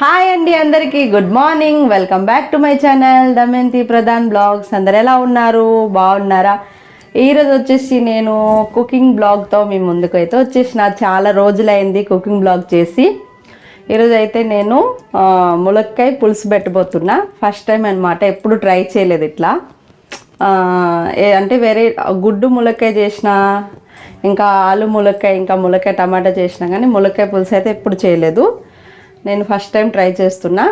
Hi అండి, అందరికీ good morning. Welcome back to my channel Damayanti Pradhan vlogs. అందరు ఎలా ఉన్నారు? బాగున్నారా? ఈరోజు వచ్చేసి నేను కుకింగ్ బ్లాగ్తో మీ ముందుకు అయితే వచ్చేసిన. చాలా రోజులైంది కుకింగ్ బ్లాగ్ చేసి. ఈరోజు అయితే నేను ములక్కాయ పులుసు పెట్టబోతున్నా. ఫస్ట్ టైం అనమాట, ఎప్పుడు ట్రై చేయలేదు ఇట్లా. అంటే వేరే గుడ్డు ములక్కాయ చేసిన, ఇంకా ఆలు ములక్కాయ, ఇంకా ములక్కాయ టమాటా చేసిన, కానీ ములక్కాయ పులుసు అయితే ఎప్పుడు చేయలేదు. నేను ఫస్ట్ టైం ట్రై చేస్తున్నా.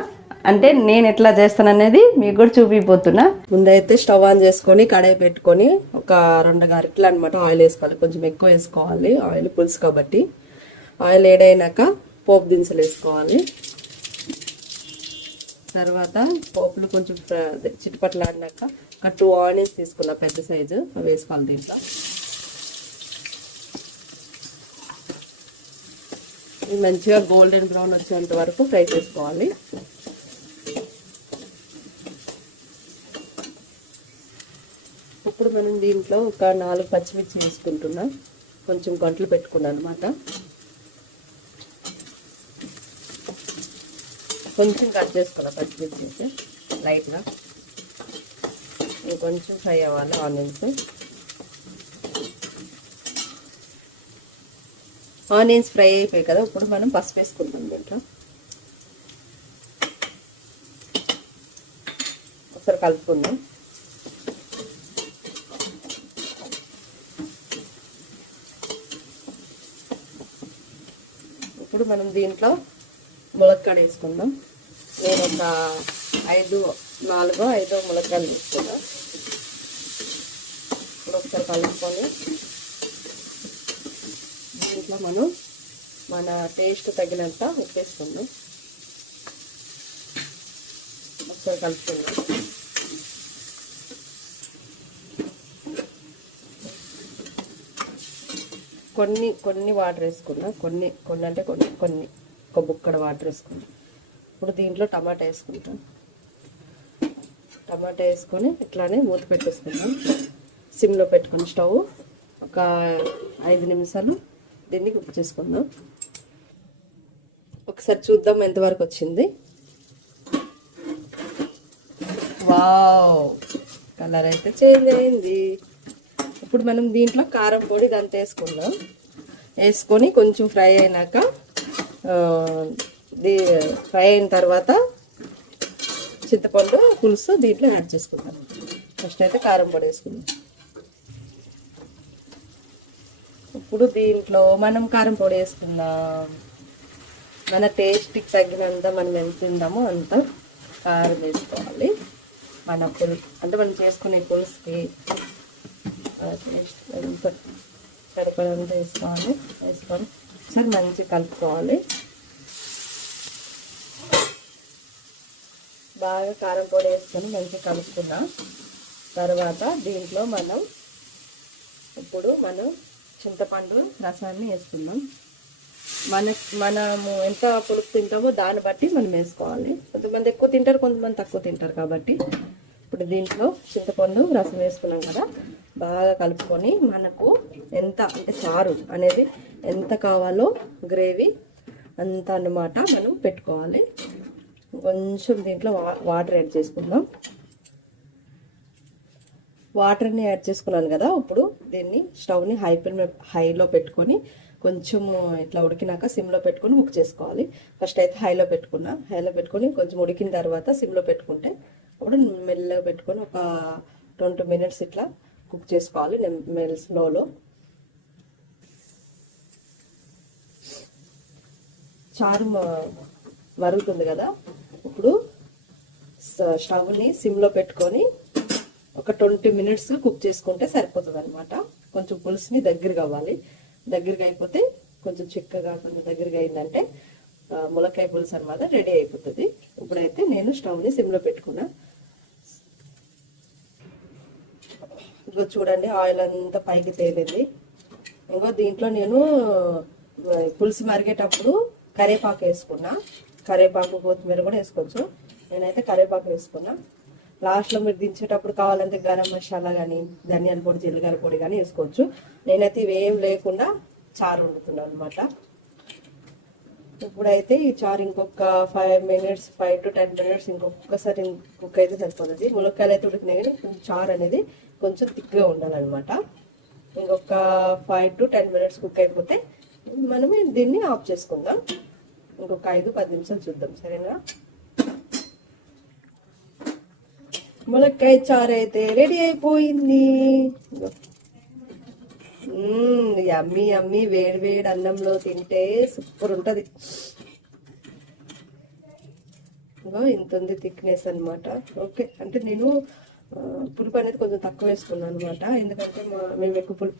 అంటే నేను ఎట్లా చేస్తాను అనేది మీకు కూడా చూపిపోతున్నా. ముందైతే స్టవ్ ఆన్ చేసుకొని కడాయి పెట్టుకొని ఒక 2 గరిటెలు అనమాట ఆయిల్ వేసుకోవాలి. కొంచెం ఎక్కువ వేసుకోవాలి, ఆయిల్ పులుసు కాబట్టి. ఆయిల్ వేడైనాక పోపు దినుసులు వేసుకోవాలి. తర్వాత పోపులు కొంచెం చిటపట్లాడినాక ఒక 2 ఆనియన్స్ తీసుకున్నా, పెద్ద సైజు, అవి వేసుకోవాలి. దీంట్లో ఇది మంచిగా గోల్డెన్ బ్రౌన్ వచ్చేంత వరకు ఫ్రై చేసుకోవాలి. ఇప్పుడు మనం దీంట్లో ఒక 4 పచ్చిమిర్చి వేసుకుంటున్నాం. కొంచెం గంటలు పెట్టుకున్నాను అనమాట. కొంచెం కట్ చేసుకున్నా పచ్చిమిర్చి అయితే లైట్గా. కొంచెం ఫ్రై అవ్వాలి ఆనియన్స్ ఫ్రై అయిపోయాయి కదా. ఇప్పుడు మనం పసుపు వేసుకుంటాం. దీంట్లో ఒకసారి కలుపుకుందాం. ఇప్పుడు మనం దీంట్లో ములక్కాడ వేసుకుందాం. నేను ఒక 4-5 ములక్కాయలు తీసుకున్నా. ఇప్పుడు ఒకసారి కలుపుకొని దీంట్లో మనం మన టేస్ట్ తగినంత ఉప్పు వేసుకుందాం. ఒకసారి కలుపుకుందాం. కొన్ని వాటర్ వేసుకున్నా, కొన్ని అంటే ఒక బుక్కడ వాటర్ వేసుకున్నాం. ఇప్పుడు దీంట్లో టమాటా వేసుకుంటాం. టమాటా వేసుకొని ఇట్లానే మూత పెట్టేసుకుందాం. సిమ్లో పెట్టుకుని స్టవ్ ఒక 5 నిమిషాలు దీన్ని కుక్ చేసుకుందాం. ఒకసారి చూద్దాం ఎంతవరకు వచ్చింది. వావ్, కలర్ అయితే చేంజ్ అయింది. ఇప్పుడు మనం దీంట్లో కారం పొడి ఇదంతా వేసుకుందాం. వేసుకొని కొంచెం ఫ్రై అయినాక ఫ్రై అయిన తర్వాత చింతపండు పులుసు దీంట్లో యాడ్ చేసుకుందాం. ఫస్ట్ అయితే కారం పొడి వేసుకుందాం. ఇప్పుడు దీంట్లో మనం కారం పొడి వేసుకుందాం. మన టేస్ట్కి తగినంత మనం ఎంత తిందామో అంత కారం వేసుకోవాలి. మన అంటే మనం చేసుకునే పులుసుకి సరిపడంత వేసుకోవాలి. వేసుకొని ఒకసారి మంచిగా కలుపుకోవాలి. బాగా కారం పొడి వేసుకొని మంచిగా కలుపుకున్న తర్వాత దీంట్లో ఇప్పుడు మనం చింతపండు రసాన్ని వేసుకుందాం. మనము ఎంత పులుపు తింటామో దాన్ని బట్టి మనం వేసుకోవాలి. కొంతమంది ఎక్కువ తింటారు, కొంతమంది తక్కువ తింటారు కాబట్టి. ఇప్పుడు దీంట్లో చింతపండు రసం వేసుకున్నాం కదా, బాగా కలుపుకొని మనకు ఎంత అంటే చారు అనేది ఎంత కావాలో గ్రేవీ అంత అన్నమాట మనం పెట్టుకోవాలి. కొంచెం దీంట్లో వాటర్ యాడ్ చేసుకుందాం. వాటర్ని యాడ్ చేసుకున్నాను కదా. ఇప్పుడు దీన్ని స్టవ్ని హైలో పెట్టుకొని కొంచెం ఇట్లా ఉడికినాక సిమ్లో పెట్టుకొని కుక్ చేసుకోవాలి. ఫస్ట్ అయితే హైలో పెట్టుకొని కొంచెం ఉడికిన తర్వాత సిమ్లో పెట్టుకుంటే అప్పుడు మెల్లగా పెట్టుకొని ఒక 20 మినిట్స్ ఇట్లా కుక్ చేసుకోవాలి స్లోలో. చారు మరుగుతుంది కదా. ఇప్పుడు స్టవ్ని సిమ్లో పెట్టుకొని ఒక 20 మినిట్స్ కుక్ చేసుకుంటే సరిపోతుంది అనమాట. కొంచెం పులుసుని దగ్గరగా అవ్వాలి. దగ్గరగా అయిపోతే కొంచెం చిక్కగా కొంచెం దగ్గరగా అయిందంటే ములక్కాయ పులుసు అనమాట రెడీ అయిపోతుంది. ఇప్పుడైతే నేను స్టవ్ని సిమ్లో పెట్టుకున్నా. ఇంకో చూడండి, ఆయిల్ అంతా పైకి తేలింది. ఇంకో దీంట్లో నేను పులుసు మరిగేటప్పుడు కరివేపాకు వేసుకున్నా. కరివేపాకు కొత్తిమీర కూడా వేసుకోవచ్చు. నేనైతే కరివేపాకు వేసుకున్నా. లాస్ట్లో మీరు దించేటప్పుడు కావాలంటే గరం మసాలా కానీ ధనియాల పొడి జీలకర్ర పొడి కానీ వేసుకోవచ్చు. నేనైతే ఇవేం లేకుండా చారు వండుతున్నాను అనమాట. ఇప్పుడైతే ఈ చారు ఇంకొక 5 to 10 మినిట్స్ ఇంకొకసారి కుక్ అయితే సరిపోతుంది. ములక్కాయలు అయితే ఉడికినాయి కానీ కొంచెం చారు అనేది కొంచెం థిక్గా ఉండాలన్నమాట. ఇంకొక 5 to 10 మినిట్స్ కుక్ అయిపోతే మనం దీన్ని ఆఫ్ చేసుకుందాం. ఇంకొక 5-10 నిమిషాలు చూద్దాం, సరేనా? ములక్కాయ చారు అయితే రెడీ అయిపోయింది. యమ్మీ యమ్మీ, వేడి వేడి అన్నంలో తింటే సూపర్ ఉంటది. ఇంత ఉంది థిక్నెస్ అనమాట. ఓకే, అంటే నేను పులుపు అనేది కొంచెం తక్కువ వేసుకున్నాను అనమాట. ఎందుకంటే మేము ఎక్కువ పులుపు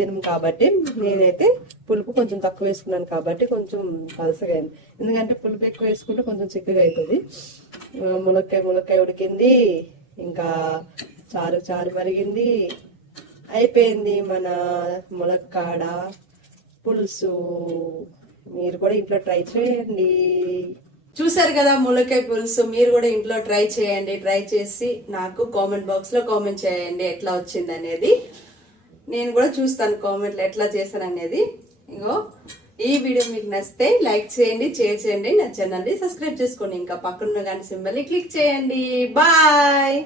తినము కాబట్టి నేనైతే పులుపు కొంచెం తక్కువ వేసుకున్నాను కాబట్టి కొంచెం పలసగా అయింది. ఎందుకంటే పులుపు ఎక్కువ వేసుకుంటే కొంచెం చిక్కగా అవుతుంది. ములక్కాయ ఉడికింది, ఇంకా చారు మరిగింది, అయిపోయింది మన ములక్కాడ పులుసు. మీరు కూడా ఇంట్లో ట్రై చేయండి. చూసారు కదా ములక్కాయ పులుసు, మీరు కూడా ఇంట్లో ట్రై చేయండి. ట్రై చేసి నాకు కామెంట్ బాక్స్ లో కామెంట్ చేయండి ఎట్లా వచ్చింది అనేది. నేను కూడా చూస్తాను కామెంట్లు ఎట్లా చేశాను అనేది. ఇంకో ఈ వీడియో మీకు నచ్చితే లైక్ చేయండి, షేర్ చేయండి, నా ఛానల్ ని సబ్స్క్రైబ్ చేసుకోండి. ఇంకా పక్కన గంట సింబల్ ని క్లిక్ చేయండి. బాయ్.